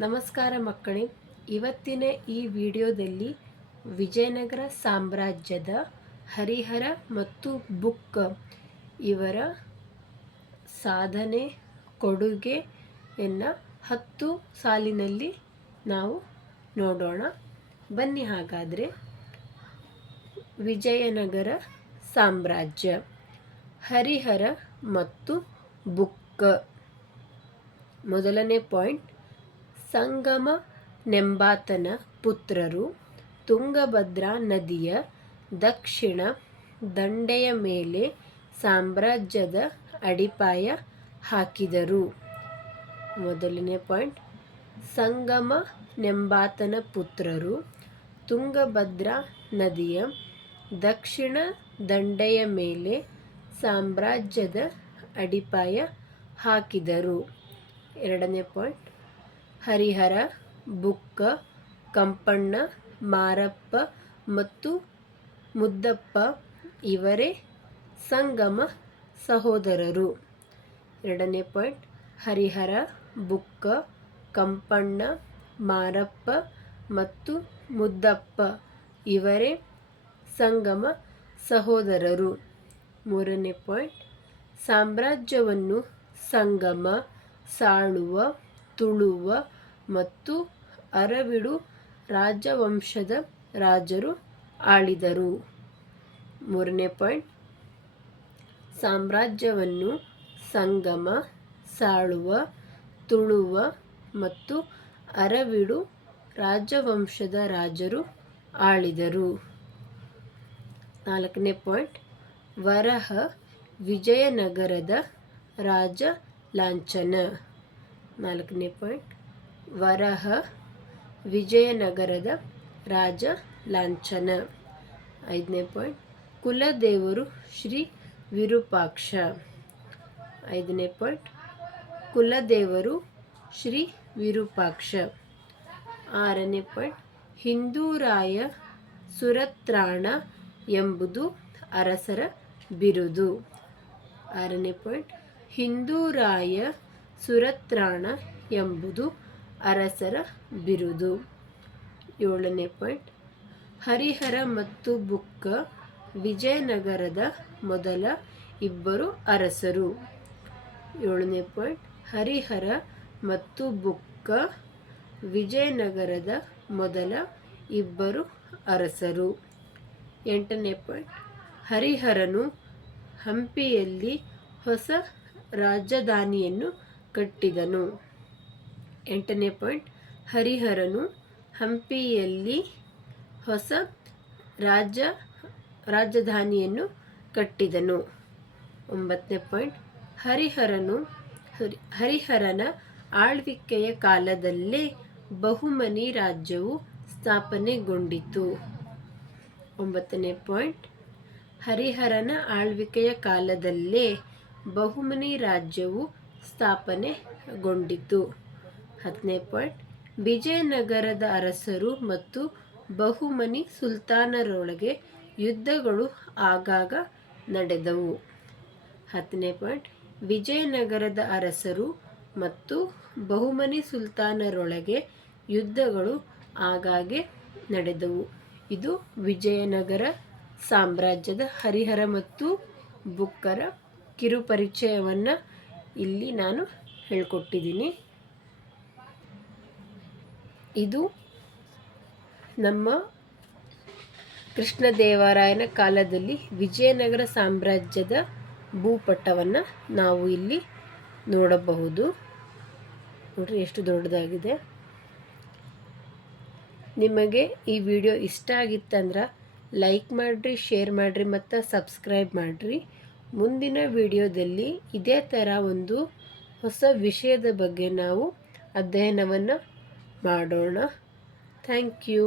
ನಮಸ್ಕಾರ ಮಕ್ಕಳೇ. ಇವತ್ತಿನ ಈ ವಿಡಿಯೋದಲ್ಲಿ ವಿಜಯನಗರ ಸಾಮ್ರಾಜ್ಯದ ಹರಿಹರ ಮತ್ತು ಬುಕ್ಕ ಇವರ ಸಾಧನೆ ಕೊಡುಗೆಯನ್ನು 10 ಸಾಲಿನಲ್ಲಿ ನಾವು ನೋಡೋಣ. ಬನ್ನಿ ಹಾಗಾದರೆ. ವಿಜಯನಗರ ಸಾಮ್ರಾಜ್ಯ, ಹರಿಹರ ಮತ್ತು ಬುಕ್ಕ. ಮೊದಲನೇ ಪಾಯಿಂಟ್, ಸಂಗಮನೆಂಬಾತನ ಪುತ್ರರು ತುಂಗಭದ್ರಾ ನದಿಯ ದಕ್ಷಿಣ ದಂಡೆಯ ಮೇಲೆ ಸಾಮ್ರಾಜ್ಯದ ಅಡಿಪಾಯ ಹಾಕಿದರು. ಮೊದಲನೇ ಪಾಯಿಂಟ್, ಸಂಗಮನೆಂಬಾತನ ಪುತ್ರರು ತುಂಗಭದ್ರಾ ನದಿಯ ದಕ್ಷಿಣ ದಂಡೆಯ ಮೇಲೆ ಸಾಮ್ರಾಜ್ಯದ ಅಡಿಪಾಯ ಹಾಕಿದರು. ಎರಡನೇ ಪಾಯಿಂಟ್, ಹರಿಹರ, ಬುಕ್ಕ, ಕಂಪಣ್ಣ, ಮಾರಪ್ಪ ಮತ್ತು ಮುದ್ದಪ್ಪ ಇವರೇ ಸಂಗಮ ಸಹೋದರರು. ಎರಡನೇ ಪಾಯಿಂಟ್, ಹರಿಹರ, ಬುಕ್ಕ, ಕಂಪಣ್ಣ, ಮಾರಪ್ಪ ಮತ್ತು ಮುದ್ದಪ್ಪ ಇವರೇ ಸಂಗಮ ಸಹೋದರರು. ಮೂರನೇ ಪಾಯಿಂಟ್, ಸಾಮ್ರಾಜ್ಯವನ್ನು ಸಂಗಮ, ಸಾಳುವ, ತುಳುವ ಮತ್ತು ಅರವಿಡು ರಾಜವಂಶದ ರಾಜರು ಆಳಿದರು. ಮೂರನೇ ಪಾಯಿಂಟ್, ಸಾಮ್ರಾಜ್ಯವನ್ನು ಸಂಗಮ, ಸಾಳುವ, ತುಳುವ ಮತ್ತು ಅರವಿಡು ರಾಜವಂಶದ ರಾಜರು ಆಳಿದರು. ನಾಲ್ಕನೇ ಪಾಯಿಂಟ್, ವರಹ ವಿಜಯನಗರದ ರಾಜ ಲಾಂಛನ. ನಾಲ್ಕನೇ ಪಾಯಿಂಟ್, ವರಹ ವಿಜಯನಗರದ ರಾಜ ಲಾಂಛನ. ಐದನೇ ಪಾಯಿಂಟ್, ಕುಲದೇವರು ಶ್ರೀ ವಿರೂಪಾಕ್ಷ. ಐದನೇ ಪಾಯಿಂಟ್, ಕುಲದೇವರು ಶ್ರೀ ವಿರೂಪಾಕ್ಷ. ಆರನೇ ಪಾಯಿಂಟ್, ಹಿಂದೂರಾಯ ಸುರತ್ರಾಣ ಎಂಬುದು ಅರಸರ ಬಿರುದು. ಆರನೇ ಪಾಯಿಂಟ್, ಹಿಂದೂರಾಯ ಸುರತ್ರಾಣ ಎಂಬುದು ಅರಸರ ಬಿರುದು. ಏಳನೇ ಪಾಯಿಂಟ್, ಹರಿಹರ ಮತ್ತು ಬುಕ್ಕ ವಿಜಯನಗರದ ಮೊದಲ ಇಬ್ಬರು ಅರಸರು. ಏಳನೇ ಪಾಯಿಂಟ್, ಹರಿಹರ ಮತ್ತು ಬುಕ್ಕ ವಿಜಯನಗರದ ಮೊದಲ ಇಬ್ಬರು ಅರಸರು. ಎಂಟನೇ ಪಾಯಿಂಟ್, ಹರಿಹರನು ಹಂಪಿಯಲ್ಲಿ ಹೊಸ ರಾಜಧಾನಿಯನ್ನು ಕಟ್ಟಿದನು. ಎಂಟನೇ ಪಾಯಿಂಟ್, ಹರಿಹರನು ಹಂಪಿಯಲ್ಲಿ ಹೊಸ ರಾಜಧಾನಿಯನ್ನು ಕಟ್ಟಿದನು. ಒಂಬತ್ತನೇ ಪಾಯಿಂಟ್, ಹರಿಹರನ ಆಳ್ವಿಕೆಯ ಕಾಲದಲ್ಲೇ ಬಹುಮನಿ ರಾಜ್ಯವು ಸ್ಥಾಪನೆಗೊಂಡಿತು. ಒಂಬತ್ತನೇ ಪಾಯಿಂಟ್, ಹರಿಹರನ ಆಳ್ವಿಕೆಯ ಕಾಲದಲ್ಲೇ ಬಹುಮನಿ ರಾಜ್ಯವು ಸ್ಥಾಪನೆಗೊಂಡಿತು. ಹತ್ತನೇ ಪಾಯಿಂಟ್, ವಿಜಯನಗರದ ಅರಸರು ಮತ್ತು ಬಹುಮನಿ ಸುಲ್ತಾನರೊಳಗೆ ಯುದ್ಧಗಳು ಆಗಾಗ ನಡೆದವು. ಹತ್ತನೇ ಪಾಯಿಂಟ್, ವಿಜಯನಗರದ ಅರಸರು ಮತ್ತು ಬಹುಮನಿ ಸುಲ್ತಾನರೊಳಗೆ ಯುದ್ಧಗಳು ಆಗಾಗ್ಗೆ ನಡೆದವು. ಇದು ವಿಜಯನಗರ ಸಾಮ್ರಾಜ್ಯದ ಹರಿಹರ ಮತ್ತು ಬುಕ್ಕರ ಕಿರುಪರಿಚಯವನ್ನು ಇಲ್ಲಿ ನಾನು ಹೇಳಿಕೊಟ್ಟಿದ್ದೀನಿ. ಇದು ನಮ್ಮ ಕೃಷ್ಣದೇವರಾಯನ ಕಾಲದಲ್ಲಿ ವಿಜಯನಗರ ಸಾಮ್ರಾಜ್ಯದ ಭೂಪಟವನ್ನು ನಾವು ಇಲ್ಲಿ ನೋಡಬಹುದು. ನೋಡ್ರಿ ಎಷ್ಟು ದೊಡ್ಡದಾಗಿದೆ. ನಿಮಗೆ ಈ ವಿಡಿಯೋ ಇಷ್ಟ ಆಗಿತ್ತಂದ್ರೆ ಲೈಕ್ ಮಾಡಿರಿ, ಶೇರ್ ಮಾಡಿರಿ ಮತ್ತು ಸಬ್ಸ್ಕ್ರೈಬ್ ಮಾಡಿರಿ. ಮುಂದಿನ ವಿಡಿಯೋದಲ್ಲಿ ಇದೇ ಥರ ಒಂದು ಹೊಸ ವಿಷಯದ ಬಗ್ಗೆ ನಾವು ಅಧ್ಯಯನವನ್ನು ಮಾಡೋಣ. Thank you.